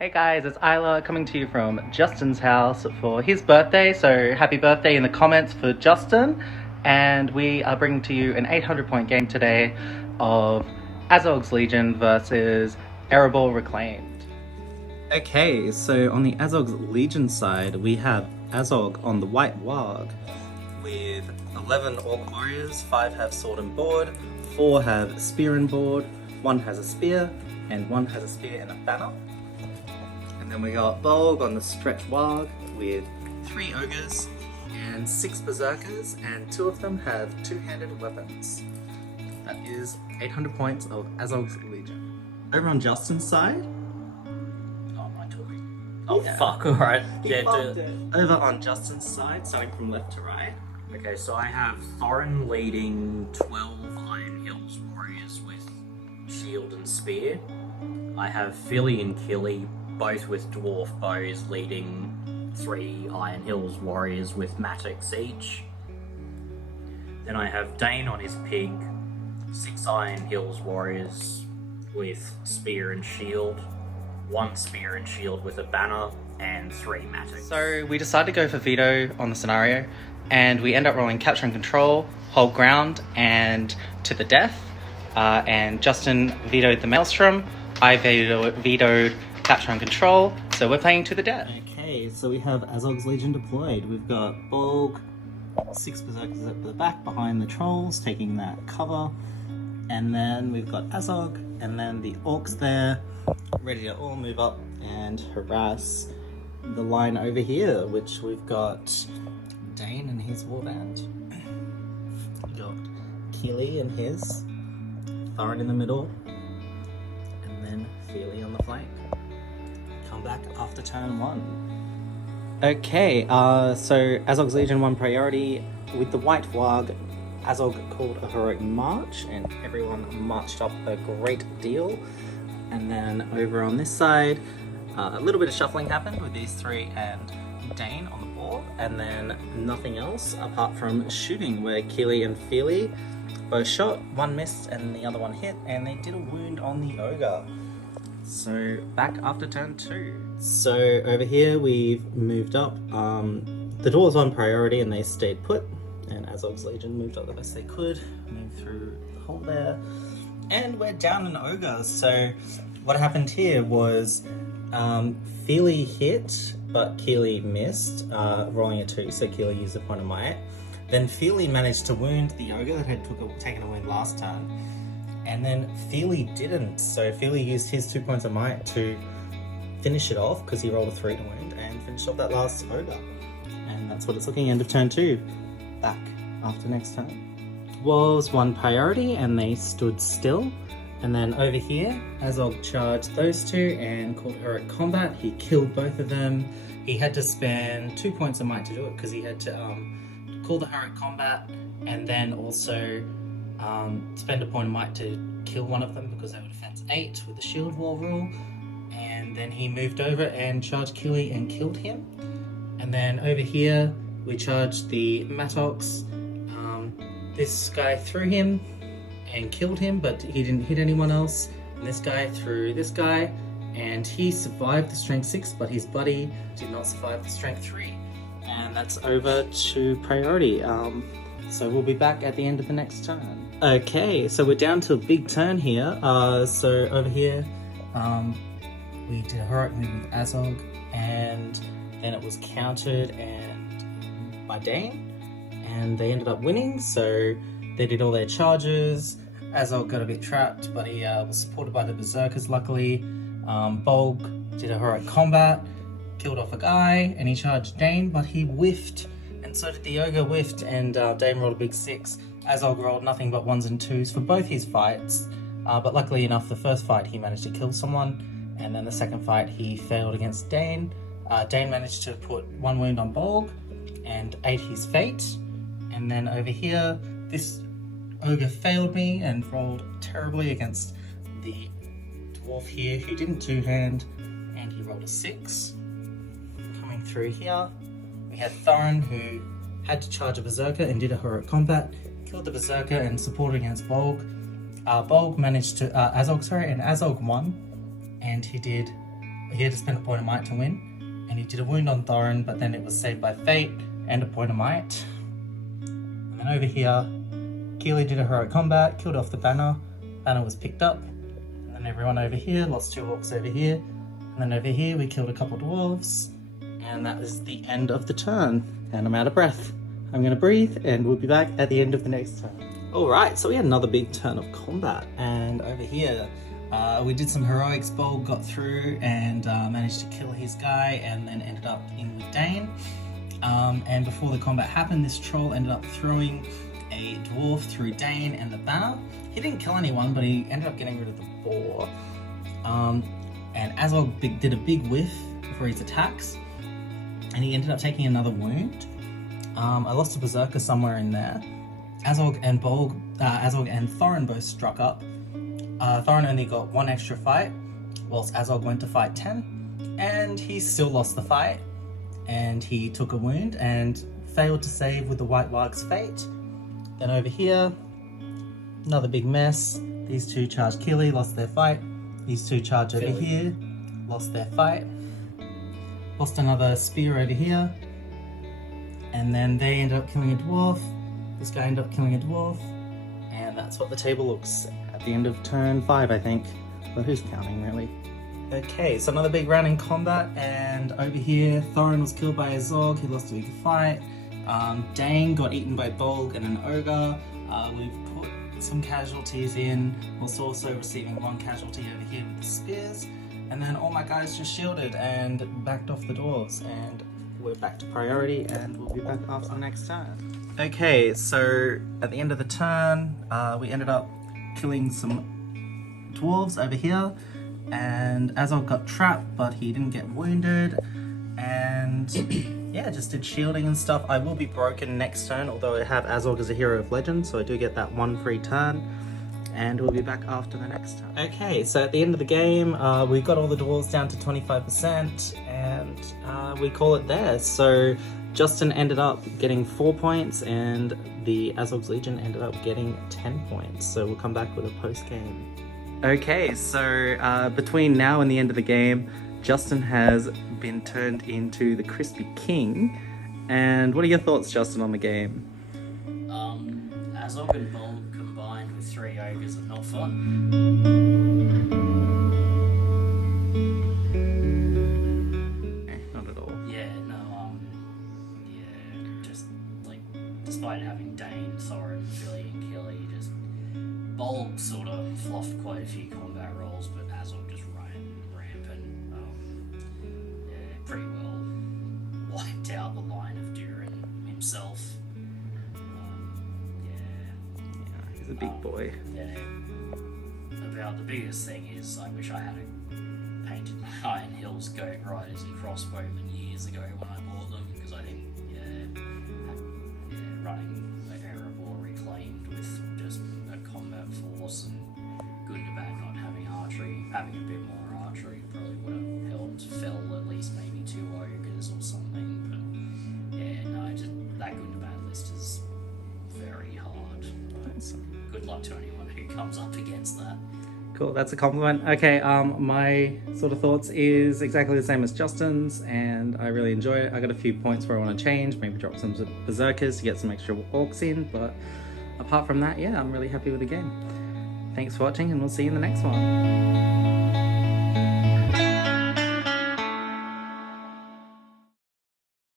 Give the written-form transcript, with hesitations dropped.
Hey guys, it's Isla coming to you from Justin's house for his birthday. So happy birthday in the comments for Justin. And we are bringing to you an 800 point game today of Azogs Legion versus Erebor Reclaimed. Okay, so on the Azogs Legion side, we have Azog on the White Warg with 11 Orc Warriors, 5 have Sword and Board, 4 have Spear and Board, 1 has a Spear, and 1 has a Spear and a Banner. And then we got Bolg on the Stretch Warg with 3 Ogres and 6 Berserkers, and 2 of them have two-handed weapons. That is 800 points of Azog's Legion. Over on Justin's side... Oh, am I talking? Oh, yeah. Fuck, alright. Yeah, Over on Justin's side, starting from left to right. Okay, so I have Thorin leading 12 Iron Hills Warriors with Shield and Spear. I have Philly and Killy both with Dwarf Bows leading 3 Iron Hills Warriors with Mattocks each. Then I have Dane on his pig, 6 Iron Hills Warriors with Spear and Shield, 1 Spear and Shield with a Banner, and 3 Mattocks. So we decided to go for veto on the scenario, and we end up rolling Capture and Control, Hold Ground, and To the Death. And Justin vetoed the Maelstrom, I vetoed Capture and Control, so we're playing To the Death. Okay, so we have Azog's Legion deployed. We've got Bolg, 6 Berserkers at the back behind the Trolls, taking that cover. And then we've got Azog, and then the Orcs there, ready to all move up and harass the line over here, which we've got Dane and his warband. We've got Keely and his, Thorin in the middle, and then Feely on the flank. Come back after turn 1. Okay, so Azog's Legion won priority with the White Warg. Azog called a heroic march, and everyone marched up a great deal. And then over on this side, a little bit of shuffling happened with these 3 and Dane on the board, and then nothing else apart from shooting, where Keely and Feely both shot, 1 missed and the other 1 hit, and they did a wound on the ogre. So back after turn 2. So over here we've moved up. The Dwarves won priority and they stayed put, and Azog's Legion moved up the best they could, moved through the hole there, and we're down an ogre. So what happened here was Feely hit, but Keely missed, rolling a 2, so Keely used a point of might. Then Feely managed to wound the ogre that had taken a wound last turn, and then Feely didn't, so Feely used his 2 points of might to finish it off, because he rolled a 3 to wound, and finished off that last ogre. And that's what it's looking end of turn 2. Back after next turn. Dwarves won priority, and they stood still. And then over here, Azog charged those 2 and called heroic combat. He killed both of them. He had to spend 2 points of might to do it, because he had to call the heroic combat, and then also spend a point of might to kill one of them, because they were defense 8 with the shield wall rule. And then he moved over and charged Killy and killed him. And then over here we charged the Mattocks. This guy threw him and killed him, but he didn't hit anyone else. And this guy threw this guy, and he survived the strength 6, but his buddy did not survive the strength 3. And that's over to priority. So we'll be back at the end of the next turn. Okay, so we're down to a big turn here. So over here, we did a heroic move with Azog, and then it was countered and by Dane, and they ended up winning. So they did all their charges. Azog got a bit trapped, but he was supported by the Berserkers, luckily. Bolg did a heroic combat, killed off a guy, and he charged Dane, but he whiffed, and so did the ogre whiffed, and Dane rolled a big 6. Azog rolled nothing but 1s and 2s for both his fights, but luckily enough, the first fight he managed to kill someone, and then the second fight he failed against Dane. Dane managed to put 1 wound on Bolg and ate his fate. And then over here, this ogre failed me and rolled terribly against the dwarf here, who didn't 2-hand, and he rolled a 6. Coming through here, we had Thorin, who had to charge a Berserker and did a heroic combat, killed the Berserker and supported against Bolg. Bolg managed to, Azog, and Azog won, and he did he had to spend a point of might to win. And he did a wound on Thorin, but then it was saved by fate and a point of might. And then over here, Keely did a heroic combat, killed off the banner. Banner was picked up. And then everyone over here lost 2 orcs over here. And then over here we killed a couple dwarves. And that was the end of the turn. And I'm out of breath. I'm gonna breathe and we'll be back at the end of the next turn. Alright, so we had another big turn of combat. And over here, we did some heroics. Bolg got through and managed to kill his guy and then ended up in with Dane. And before the combat happened, this troll ended up throwing a dwarf through Dane and the banner. He didn't kill anyone, but he ended up getting rid of the boar. And Azog did a big whiff for his attacks, and he ended up taking another wound. I lost a berserker somewhere in there. Azog and Thorin both struck up. Thorin only got 1 extra fight, whilst Azog went to fight 10, and he still lost the fight, and he took a wound and failed to save with the White Warg's fate. Then over here, another big mess. These 2 charged Keely, lost their fight. These 2 charged over here, lost their fight. Lost another spear over here, and then they ended up killing a dwarf. This guy ended up killing a dwarf, and that's what the table looks at the end of turn 5, I think. But who's counting, really? Okay, so another big round in combat, and over here, Thorin was killed by Azog. He lost a big fight. Dane got eaten by Bolg and an ogre. We've put some casualties in, whilst also receiving 1 casualty over here with the spears. And then all my guys just shielded and backed off the dwarves, and we're back to priority, and we'll be back after the next turn. Okay, so at the end of the turn, we ended up killing some dwarves over here, and Azog got trapped, but he didn't get wounded, and yeah, just did shielding and stuff. I will be broken next turn, although I have Azog as a hero of legend, so I do get that 1 free turn. And we'll be back after the next turn. Okay, so at the end of the game, we got all the dwarves down to 25%, and we call it there. So Justin ended up getting 4 points, and the Azogs Legion ended up getting 10 points. So we'll come back with a post-game. Okay, so between now and the end of the game, Justin has been turned into the Crispy King. And what are your thoughts, Justin, on the game? Azog and Bolg combined with 3 ogres are not fun. Not at all. Yeah, no, yeah, just like, despite having Dane, Thorin, Philly, and Killy, just Bolg sort of fluffed quite a few combat rolls, but Azog just ran rampant. Yeah, pretty well wiped out the line of Durin himself. He's a big boy. Yeah. About the biggest thing is I wish I had painted my Iron Hills Goat Riders and Crossbowmen years ago when I bought them, because I think, running the Erebor reclaimed with just a combat force and good and bad not having archery, having a bit more archery probably would have helped fell at least maybe 2 ogres or something, but yeah, no, just that good and bad list is very hard. Good luck to anyone who comes up against that. Cool, that's a compliment. Okay, my sort of thoughts is exactly the same as Justin's, and I really enjoy it. I got a few points where I want to change, maybe drop some berserkers to get some extra orcs in, but apart from that, yeah, I'm really happy with the game. Thanks for watching, and we'll see you in the next one.